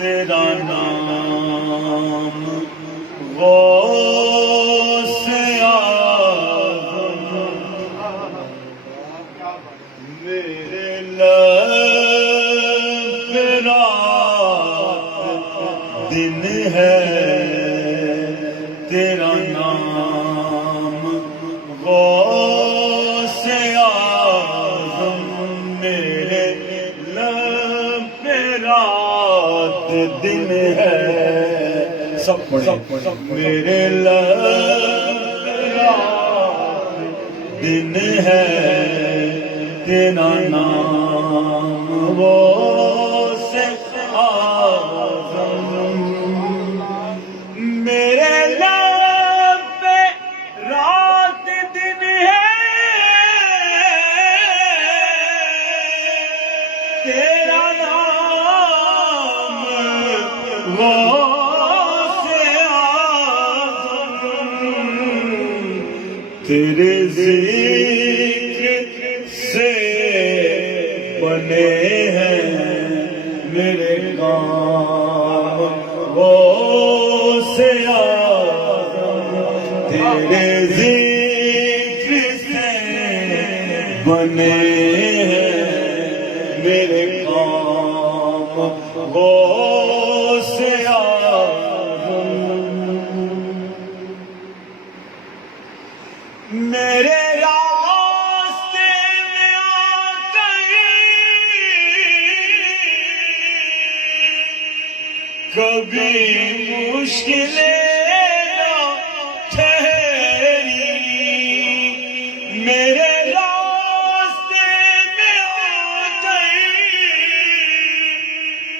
تیرا نام غوث اعظم میرے لب پہ رات دن ہے تیرا نام غوث اعظم میرے لب پہ رات دن ہے سب میرے لب رات دن ہے تیرا نام غوث اعظم میرے لب پہ رات دن ہے تیرا نام غوث اعظم تیرے ذکر سے بنے ہیں میرے کام غوث اعظم تیرے ذکر سے بنے ہیں میرے کام غوث اعظم میرے راستے میں آ کبھی مشکلیں نہ ٹھہری میرے راستے میں آ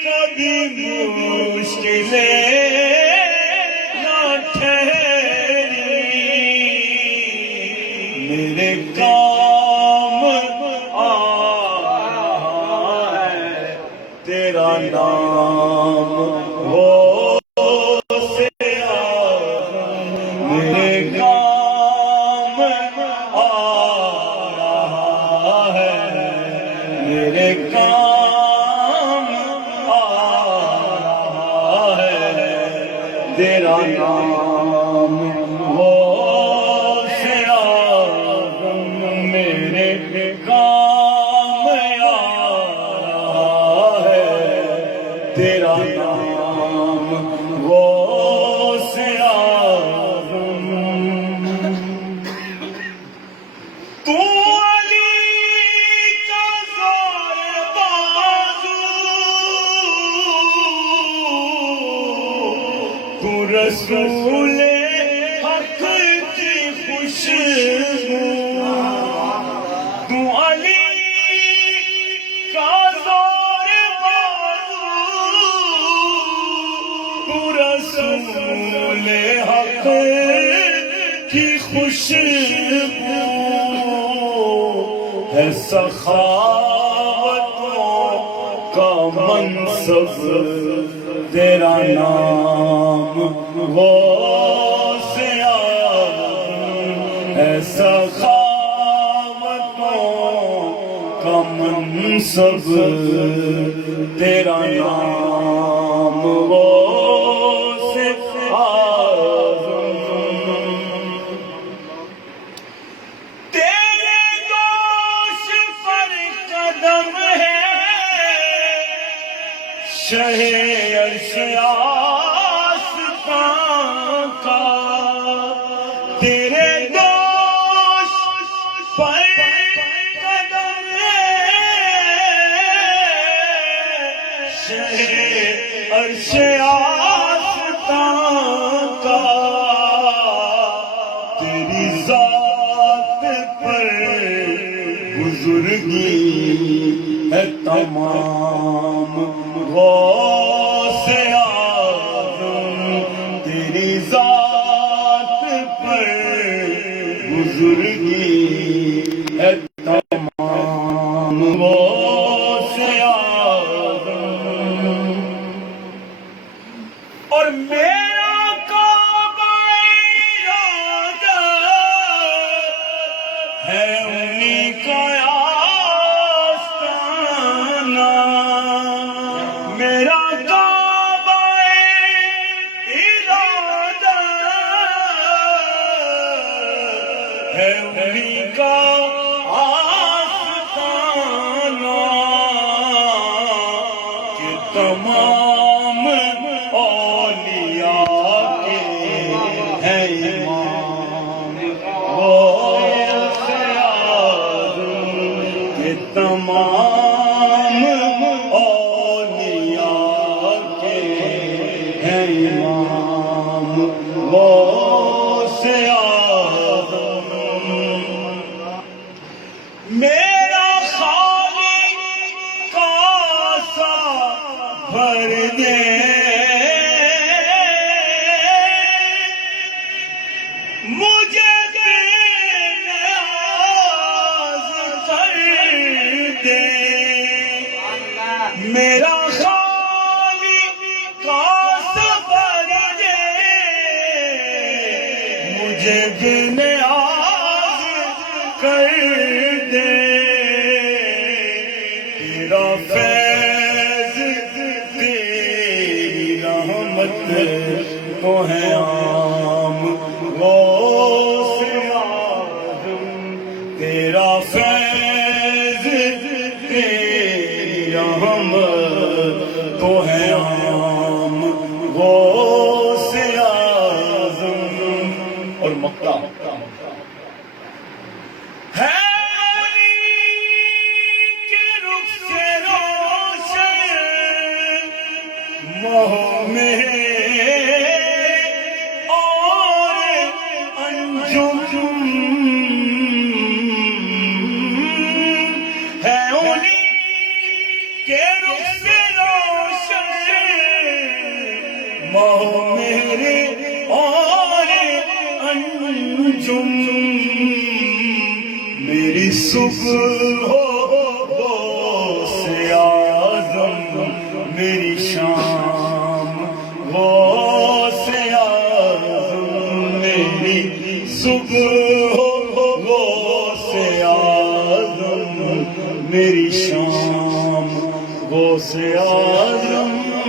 کبھی مشکلیں نہ ٹھہری میرے کام آیا ہے تیرا نام غوث اعظم میرے کام آ رہا ہے میرے کام آ رہا ہے تیرا نام غوث اعظم میرے کام آ رہا ہے تیرا نام غوث اعظم تو علی کا زور بازو تو رسول حق کی خوشبو تو علی کا زور بازو تو رسول حق کی خوشبو ہے سخاوتوں کا منصب تیرا نام غوث اعظم ہے سخاوتوں کا منصب تیرا نام غوث اعظم تیرے دوش پر قدم ہے شہ عرش آسمان کا تیرے دوش پر قدم ہے شہ عرش آسمان کا تیری ذات پر بزرگی ہے تمام غوث اعظم تیری ذات پر بزرگی ہے تمام غوث اعظم اور میرا کعبہ ارادہ ہے انہیں کا آستانہ میرا کعبہ ارادہ ہے انہیں کا آستانہ کہ تمام اولیاء کے ہیں امام غوث اعظم کہ تمام اولیاء کے ہیں امام غوث اعظم میرا خالق کاسا بھر دے مجھے بے نیاز کر دے میرا خالق کاسا بھر دے مجھے بے نیاز کر دے تیرا فیض تیری رحمت تو ہے عام غوث اعظم تیرا فیض تیری رحمت تو ہے عام غوث اعظم اور مقطع ہے میں اور انجم ہے انہیں کے رخ سے روشن ماہ میرے اور انجم میری صبح ہو غوث اعظم میری شام غوث اعظم میری صبح ہو غوث اعظم میری شام غوث اعظم